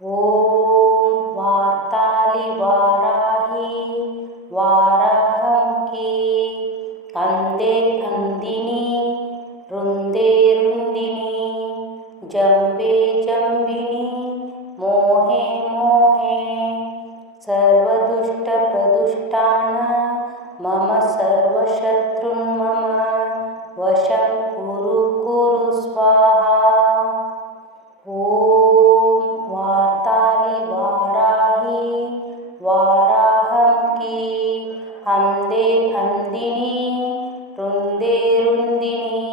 ॐ वार्तालि वाराहि वाराहमुखी कंदे कंदिनी रुंदे रुंदिनी जंबे जंबिनी मोहे मोहे सर्वदुष्ट प्रदुष्टान मम सर्वशत्रुन् मम वशं कुरु कुरु स्वाहा। ॐ वार्तालि वाराहि वाराहमुखी हंदे हंदिनी रुंदे रुंदिनी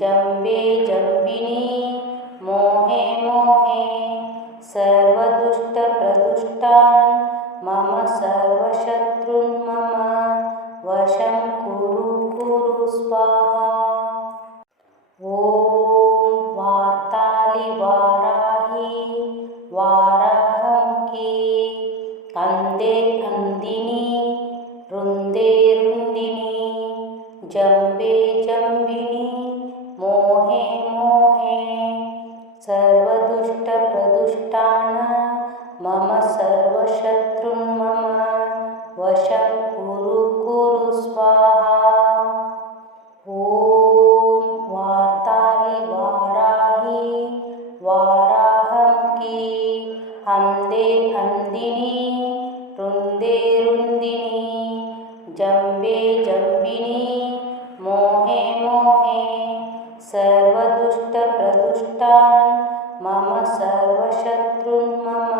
जंबे जंबिनी मोहे मोहे सर्वदुष्ट प्रदुष्टान् मम सर्वशत्रुन् मम वशं कुरु कुरु स्वाहा। ॐ वार्तालि वाराहि वाराहमुखी कंदे कंदिनी रुंदे रुंदिनी जंबे जंबिनी मोहे मोहे सर्वदुष्ट प्रदुष्टान् मम सर्वशत्रुन् मम वशं कुरु कुरु स्वाहा। ॐ वार्तालि वाराहि वाराहमुखी हंदे हंदिनी रुंदे रुंदिनी जंबे जंबिनी मोहे मोहे सर्वदुष्ट प्रदुष्टान् मम सर्वशत्रुन् मम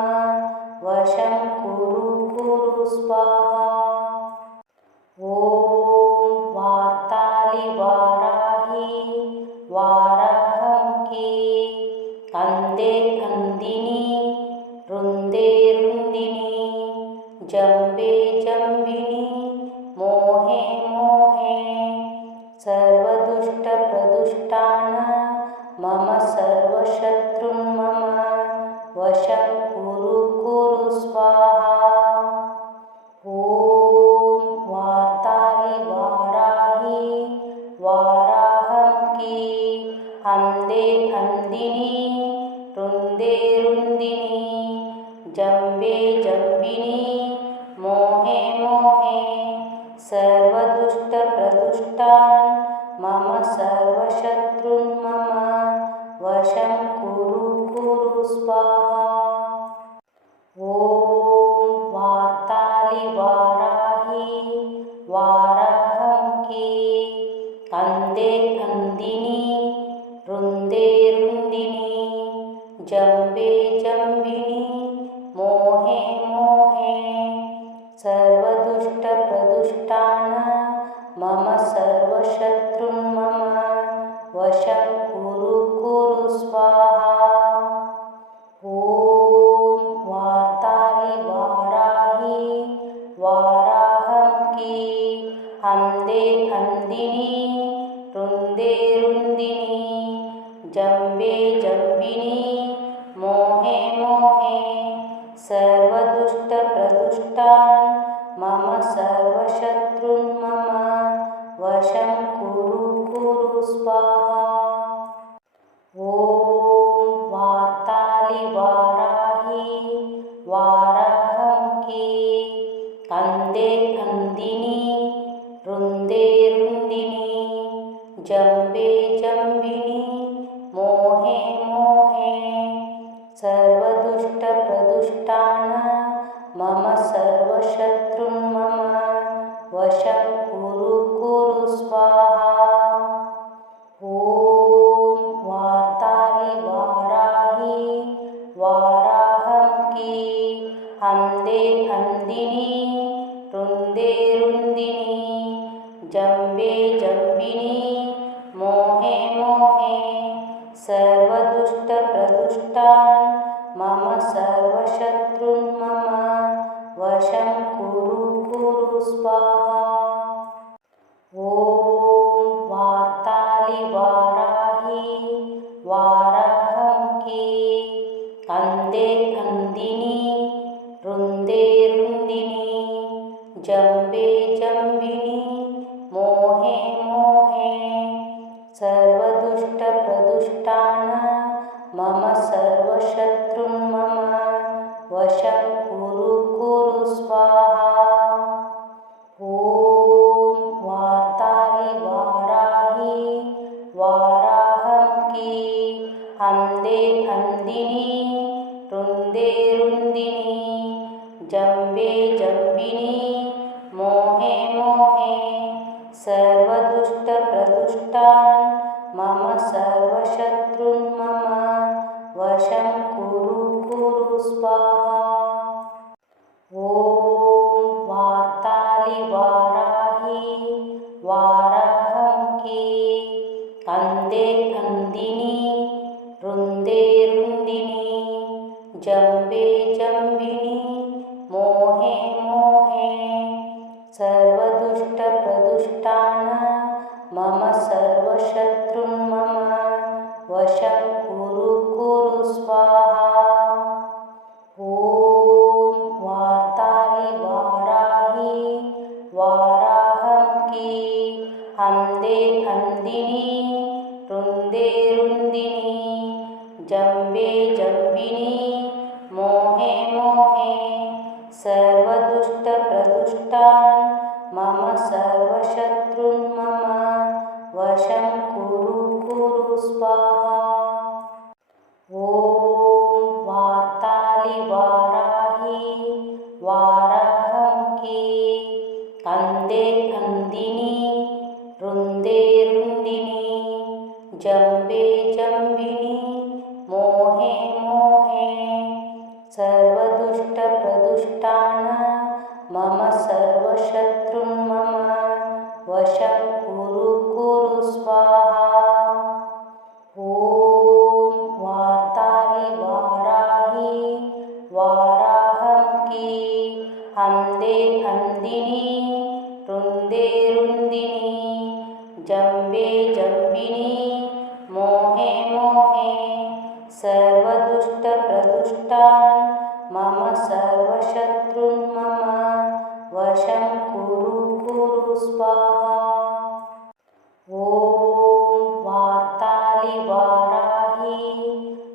वशं कुरु कुरु स्वाहा। ॐ वार्तालि वाराहि वाराहमुखी कंदे कंदिनी रुंदे रुंदिनी जंबे जंबिनी मोहे मोहे सर्वदुष्ट प्रदुष्टान् मम सर्वशत्रुन् मम वशं कुरु कुरु स्वाहा। ॐ वार्तालि वाराहि वाराहमुखी हंदे हंदिनी रुंदे रुंदिनी जंबे जंबिनी मोहे मोहे सर्वदुष्ट प्रदुष्टान् मम सर्वशत्रुन् मम वशं कुरु कुरु स्वाहा। ॐ वार्तालि वाराहि वाराहमुखी कंदे कंदिनी रुंदे रुंदिनी जंबे जंबिनी मोहे मोहे सर्वदुष्ट प्रदुष्टान् मम सर्वशत्रुन् मम वशं कुरु कुरु स्वाहा। ॐ वार्तालि वाराहि वाराहमुखी हंदे हंदिनी रुंदे रुंदिनी जंबे जंबिनी मोहे मोहे सर्वदुष्ट प्रदुष्टान् मम सर्वशत्रुन् मम वशं कुरु कुरु स्वाहा। ॐ वार्तालि वाराहि वाराहमुखी कंदे कंदिनी रुंदे रुंदिनी जंबे जंबिनी मोहे मोहे सर्वदुष्ट प्रदुष्टान् मम सर्वशत्रुन् मम वशं कुरु कुरु स्वाहा। ॐ वार्तालि वाराहि वाराहमुखी हंदे हंदिनी रुंदे रुंदिनी जंबे जंबिनी मोहे मोहे सर्वदुष्ट प्रदुष्टान् मम सर्वशत्रुन् मम वशं कुरु कुरु स्वाहा। ॐ वार्तालि वाराहि वाराहमुखी कंदे कंदिनी रुंदे रुंदिनी जंबे जंबिनी मोहे मोहे सर्वदुष्ट प्रदुष्टान् मम सर्वशत्रुन् मम रुन्दे रुन्दिनी जम्बे जम्बिनी मोहे मोहे सर्वदुष्टप्रदुष्टान् मम सर्वशत्रून् मम वशं कुरु कुरु स्वाहा। ॐ वार्तालिवाराहि वाराहमुखी कन्दे कन्दिनी रुन्दे रुन्दिनी जम्बे जम्बिनी मोहे मोहे सर्वदुष्टप्रदुष्टान् मम सर्वशत्रून् मम वशं कुरु कुरु स्वाहा। ॐ वार्तालिवाराहि वाराहमुखी हन्दे हन्दिनी रुन्दे रुन्दिनी जम्बे जम्बिनी मोहे मोहे सर्वदुष्टप्रदुष्टान् मम सर्वशत्रून् मम वशं कुरु कुरु स्वाहा। ॐ वार्तालिवाराहि वाराहमुखी कन्दे कन्दिनी रुन्दे रुन्दिनी जम्बे जम्बिनी मोहे मोहे सर्वदुष्टप्रदुष्टान् मम सर्वशत्रून् मम वशं कुरु कुरु स्वाहा। ॐ वार्तालिवाराहि वाराहमुखी हन्दे हन्दिनी रुन्दे रुन्दिनी जम्बे जम्बिनी मोहे मोहे सर्वदुष्टप्रदुष्टान् मम सर्वशत्रून् मम वशं कुरु कुरु स्वाहा। ॐ वार्तालिवाराहि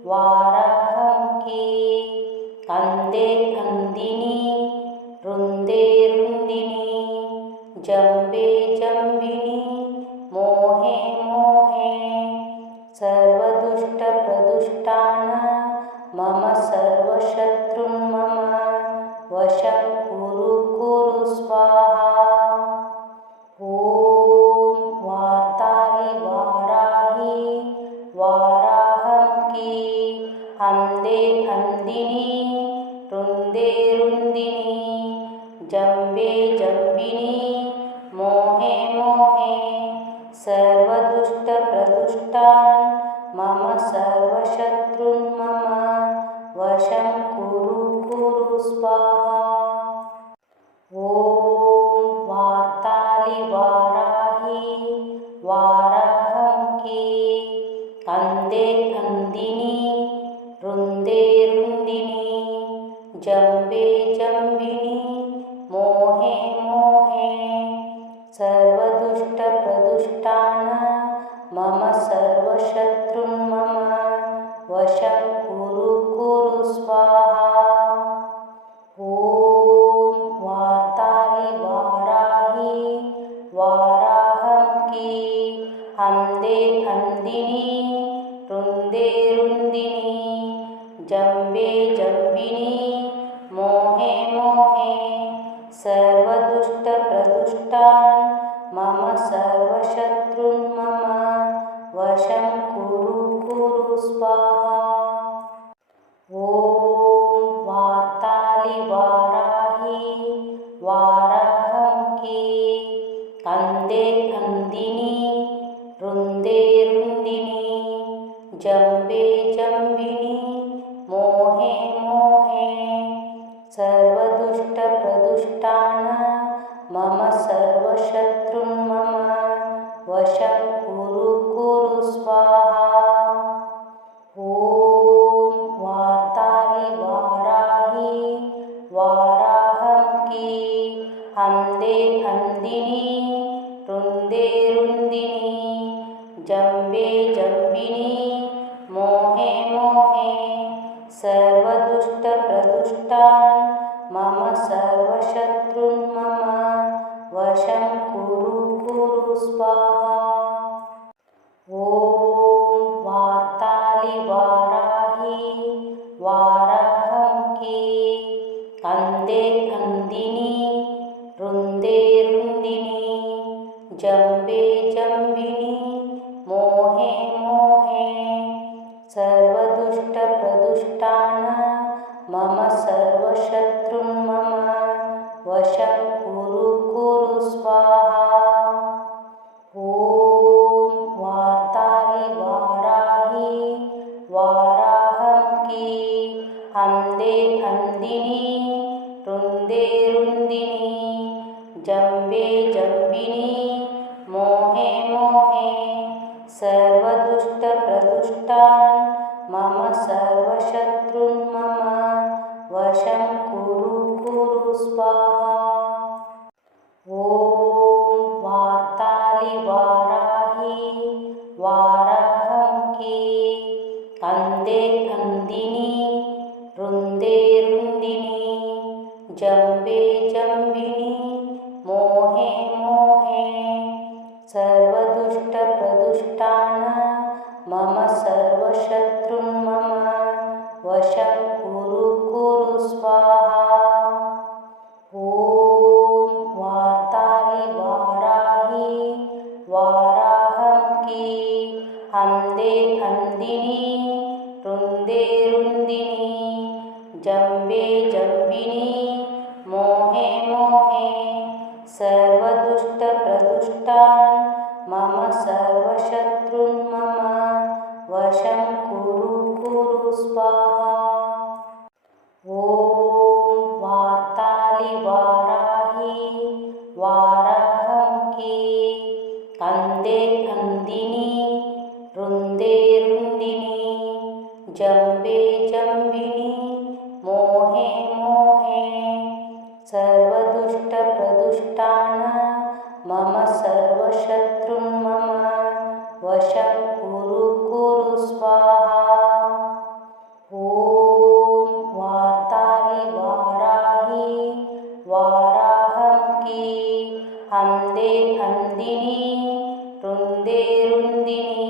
वाराहमुखी कन्दे कन्दिनी रुन्दे रुन्दिनी जम्बे जम्बिनी मोहे मोहे सर्वदुष्टप्रदुष्टान् मम सर्वशत्रून् मम वशं कुरु कुरु स्वाहा। ॐ वार्तालिवाराहि वाराहमुखी हन्दे हन्दिनी रुन्दे रुन्दिनी जम्बे जम्बिनी मोहे मोहे सर्वदुष्टप्रदुष्टान् मम सर्वशत्रून् मम वशं कुरु कुरु स्वाहा। ॐ वार्तालिवाराहि वाराहमुखी कन्दे कन्दिनी रुन्दे रुन्दिनी जम्बे जम्बिनी मोहे मोहे सर्वदुष्टप्रदुष्टान् मम सर्वशत्रून् मम वशं कुरु कुरु स्वाहा। ॐ वार्तालिवाराहि वाराहमुखी हन्दे हन्दिनी रुन्दे रुन्दिनी जम्बे जम्बिनी मोहे मोहे सर्वदुष्टप्रदुष्टान् मम सर्वशत्रून् मम वशं कुरु कुरु स्वाहा। ॐ वार्तालिवाराहि वाराहमुखी कन्दे कन्दिनी रुन्दे रुन्दिनी जम्बे जम्बिनी मोहे मोहे सर्वदुष्टप्रदुष्टान् मम सर्वशत्रून् मम वशं कुरु कुरु स्वाहा। ॐ वार्तालिवाराहि वाराहमुखी हन्दे हन्दिनी रुन्दे रुन्दिनी जम्बे जम्बिनी मोहे मोहे सर्वदुष्टप्रदुष्टान् मम सर्वशत्रून् मम वशं कुरु कुरु स्वाहा। ॐ वार्तालिवाराहि वाराहमुखी कंदे कंदिनी रुंदे रुंदिनी जंबे जंबिनी मोहे मोहे सर्वदुष्टप्रदुष्टान् मम सर्वशत्रुन् मम वशं कुरु कुरु स्वाहा। ॐ वार्ताली वाराही वाराहंकी हंदे हंदिनी रुंदे रुंदिनी जंबे जंबिनी मोहे मोहे सर्वदुष्टप्रदुष्टान् मम सर्वशत्रुन् मम वशं कुरु कुरु स्वाहा। ॐ वार्ताली वाराही वाराहंकी कंदे कंदिनी रुंदे रुंदिनी जंबे जंबिनी मोहे मोहे सर्वदुष्टप्रदुष्टान् मम सर्वशत्रुन् मम वशं कुरु कुरु स्वाहा। ॐ वार्ताली वाराही वाराहंकी हंदे हंदिनी रुंदे रुंदिनी जंबे जंबिनी मोहे मोहे सर्वदुष्टप्रदुष्टान् मम सर्वशत्रुन् मम वशं कुरु कुरु स्वाहा। ॐ वार्ताली वाराही वाराहंकी कंदे कंदिनी रुंदे रुंदिनी जंबे जंबिनी मोहे मोहे सर्वदुष्टप्रदुष्टान् मम सर्वशत्रुन् मम वशं कुरु कुरु स्वाहा। ॐ वार्ताली वाराही वाराहंकी हंदे हंदिनी रुंदे रुंदिनी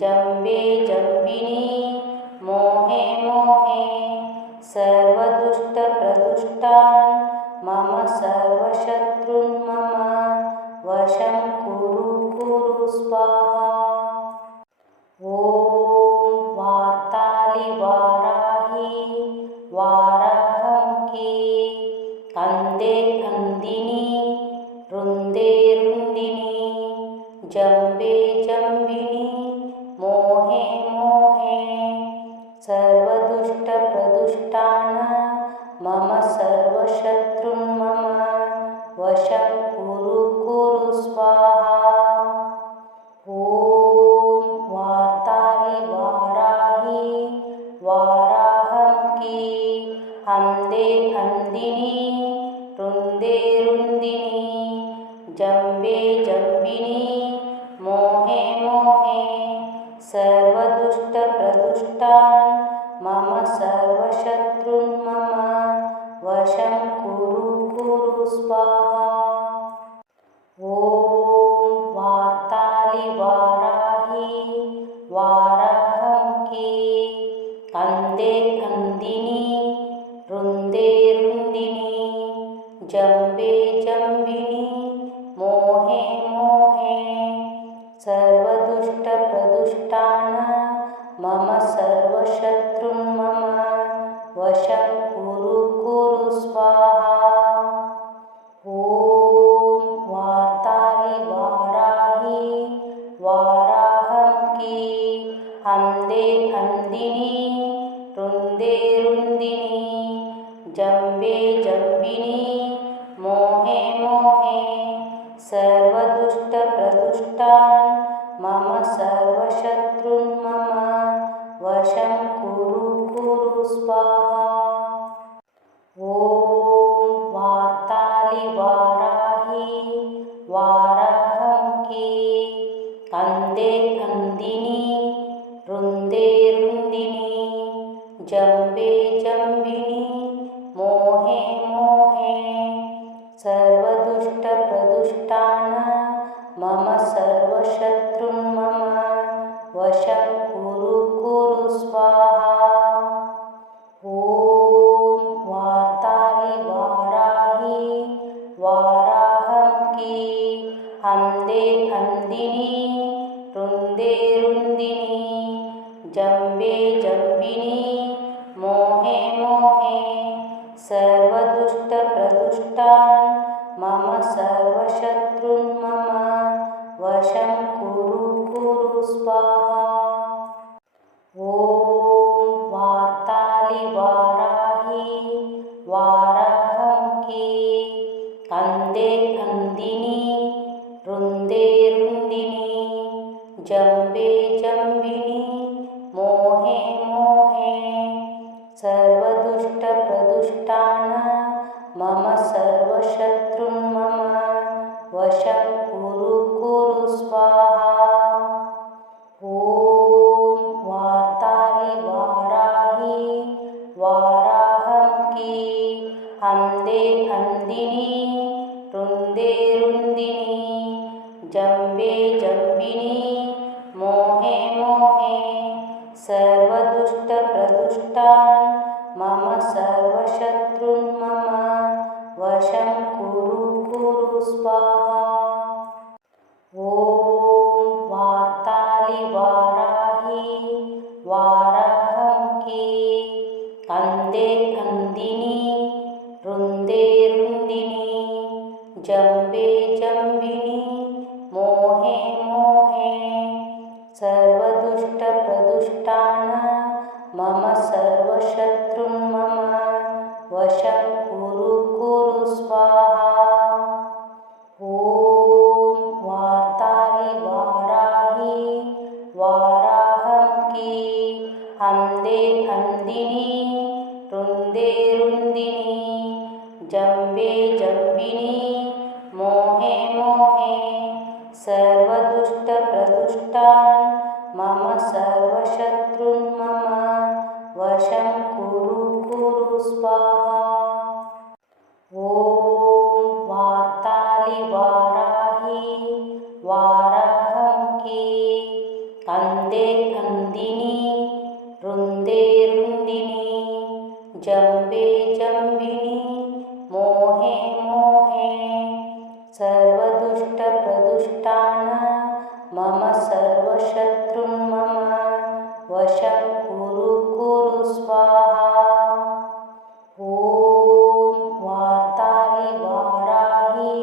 जंबे जंबिनी मोहे मोहे सर्वदुष्टप्रदुष्टान् मम सर्वशत्रुन् मम वशं कुरु कुरु स्वाहा। ॐ वार्ताली वाराही वाराहंकी कंदे कंदिनी रुंदे रुंदिनी जंबे जंबिनी मोहे मोहे सर्वदुष्टप्रदुष्टान् मम सर्वशत्रुन् मम वशं कुरु कुरु स्वाहा। ॐ वार्ताली वाराही वाराहंकी हंदे हंदिनी रुंदे रुंदिनी जंबे जंबिनी मोहे मोहे सर्वदुष्टप्रदुष्टान् मम सर्वशत्रुन् मम वशं कुरु कुरु स्वाहा। ॐ वार्ताली वाराही वाराहंकी कंदे कंदिनी रुंदे रुंदिनी जंबे जंबिनी मोहे मोहे सर्वदुष्टप्रदुष्टान् मम सर्वशत्रुन् मम वशं कुरु कुरु स्वाहा। ॐ वार्ताली वाराही वाराहंकी हंदे हंदिनी रुंदे रुंदिनी जंबे जंबिनी मोहे मोहे सर्वदुष्टप्रदुष्टान् मम सर्वशत्रुन् मम वशं कुरु कुरु स्वाहा। ॐ वार्ताली वाराही वाराहंकी कंदे कंदिनी रुंदे रुंदिनी जंबे जंबिनी मोहे मोहे सर्वदुष्टप्रदुष्टान् मम सर्वशत्रुन् मम वशं कुरु कुरु स्वाहा। ॐ प्रदुष्टान् मम सर्वशत्रून् मम वशं कुरु स्वाहा। ॐ वार्तालि वाराहि वाराहमुखी कंदे कंदिनी रुंदे रुंदिनी जंबे जंबिनी मोहे मोहे सर्वदुष्टप्रदुष्टान् मम सर्वशत्रून् मम वशं कुरु स्वाहा। ॐ वार्तालि वाराहि वाराहमुखी अंदे अंदिनी रुंदे रुंदिनी जंबे जंबिनी मोहे मोहे सर्वदुष्टप्रदुष्टान् मम सर्वशत्रून् मम वशं कुरु स्वाहा। ॐ वार्तालि वाराहि वाराहमुखी कंदे कंदिनी रुंदे रुंदिनी जंबे जंबिनी मोहे मोहे सर्वदुष्टप्रदुष्टान् मम सर्वशत्रून् मम वशं कुरु स्वाहा। ॐ वार्तालि वाराहि वाराहमुखी अंदे अंदिनी रुंदे रुंदिनी जंबे जंबिनी मोहे मोहे सर्वदुष्टप्रदुष्टान् मम सर्वशत्रून् मम वशं कुरु स्वाहा। ॐ वार्तालि वाराहि वाराहमुखी कंदे कंदिनी रुंदे रुंदिनी जंबे जंबिनी मोहे मोहे सर्वदुष्टप्रदुष्टान् मम सर्वशत्रून् मम वशं कुरु स्वाहा। ॐ वार्तालि वाराहि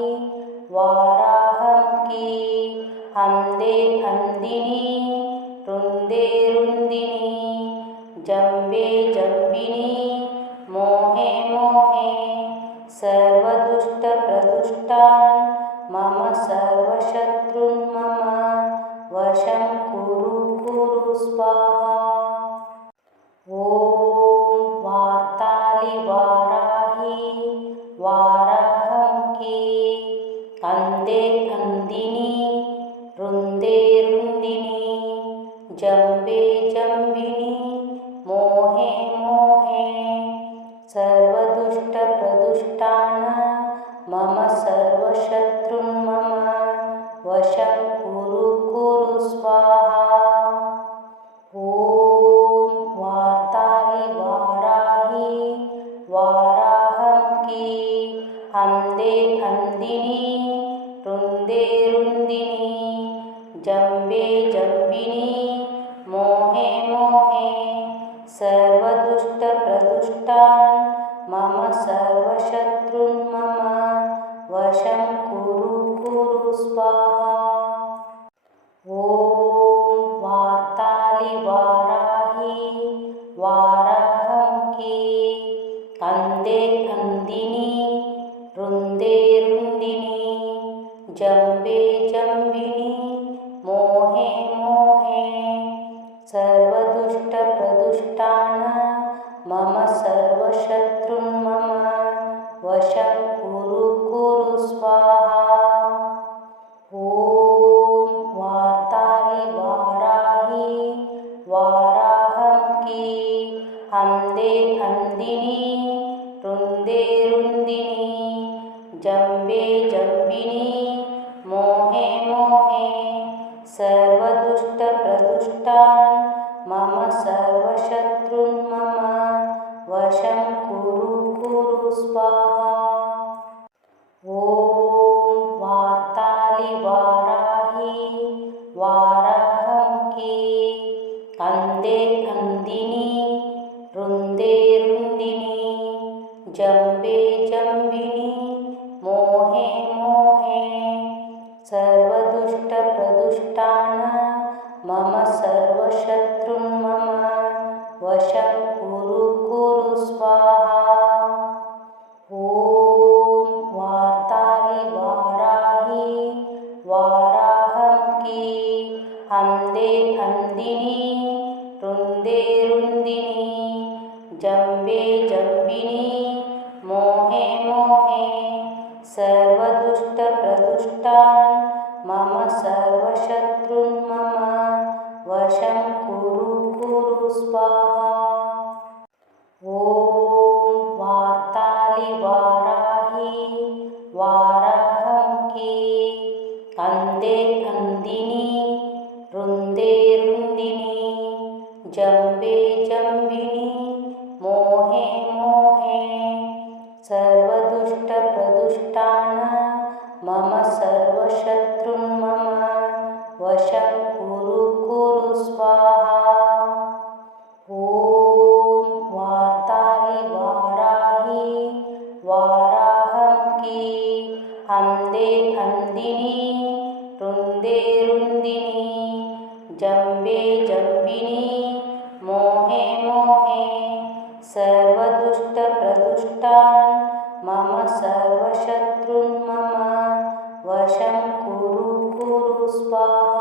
वाराहमुखी अंदे अंदिनी रुंदे रुंदिनी जंबे जंबिनी मोहे मोहे सर्वदुष्टप्रदुष्टान् मम सर्वशत्रून् मम वशं कुरु स्वाहा। ॐ वार्तालि वाराहि वाराहमुखी कंदे कंदिनी रुंदे रुंदिनी जंबे जंबिनी मोहे मोहे सर्वदुष्टप्रदुष्टान् मम सर्वशत्रून् मम वशं कुरु स्वाहा। ॐ वार्तालि वाराहि वाराहमुखी अंदे अंदिनी रुंदे रुंदिनी जंबे जंबिनी मोहे मोहे सर्वदुष्टप्रदुष्टान् मम सर्वशत्रून् मम वशं कुरु स्वाहा। ॐ वार्तालि वाराहि वाराहमुखी कंदे कंदिनी रुंदे रुंदिनी जंबे जंबिनी मोहे मोहे सर्वदुष्टप्रदुष्टान् मम सर्वशत्रून् मम वशं कुरु स्वाहा। ॐ वार्तालि वाराहि वाराहमुखी अंदे अंदिनी रुंदे रुंदिनी जंबे जंबिनी मोहे मोहे सर्वदुष्टप्रदुष्टान् मम सर्वशत्रून् मम वशं कुरु स्वाहा। ॐ वार्तालि वाराहि वाराहमुखी कंदे कंदिनी रुंदे रुंदिनी जंबे जंबिनी सर्वशत्रुन् मम वशं कुरु कुरु स्वाहा। ॐ वार्ताली वाराही वाराहमुखी हंदे हंदिनी रुंदे रुंदिनी जंबे जंबिनी मोहे मोहे सर्वदुष्टप्रदुष्टान् मम सर्वशत्रुन् मम वशं कुरु कुरु स्वाहा। ॐ वार्ताली वाराही वाराहमुखी हंदे हंदिनी रुंदे रुंदिनी जंबे जंबिनी मोहे मोहे सर्वदुष्टप्रदुष्टान् मम सर्वशत्रुन् मम वशं कुरु कुरु स्वाहा। ॐ वार्ताली वाराही वाराहमुखी हंदे हंदिनी रुंदे रुंदिनी जंबे जंबिनी मोहे मोहे सर्वदुष्टप्रदुष्टान् मम सर्वशत्रुन् मम वशं कुरु कुरु स्वाहा।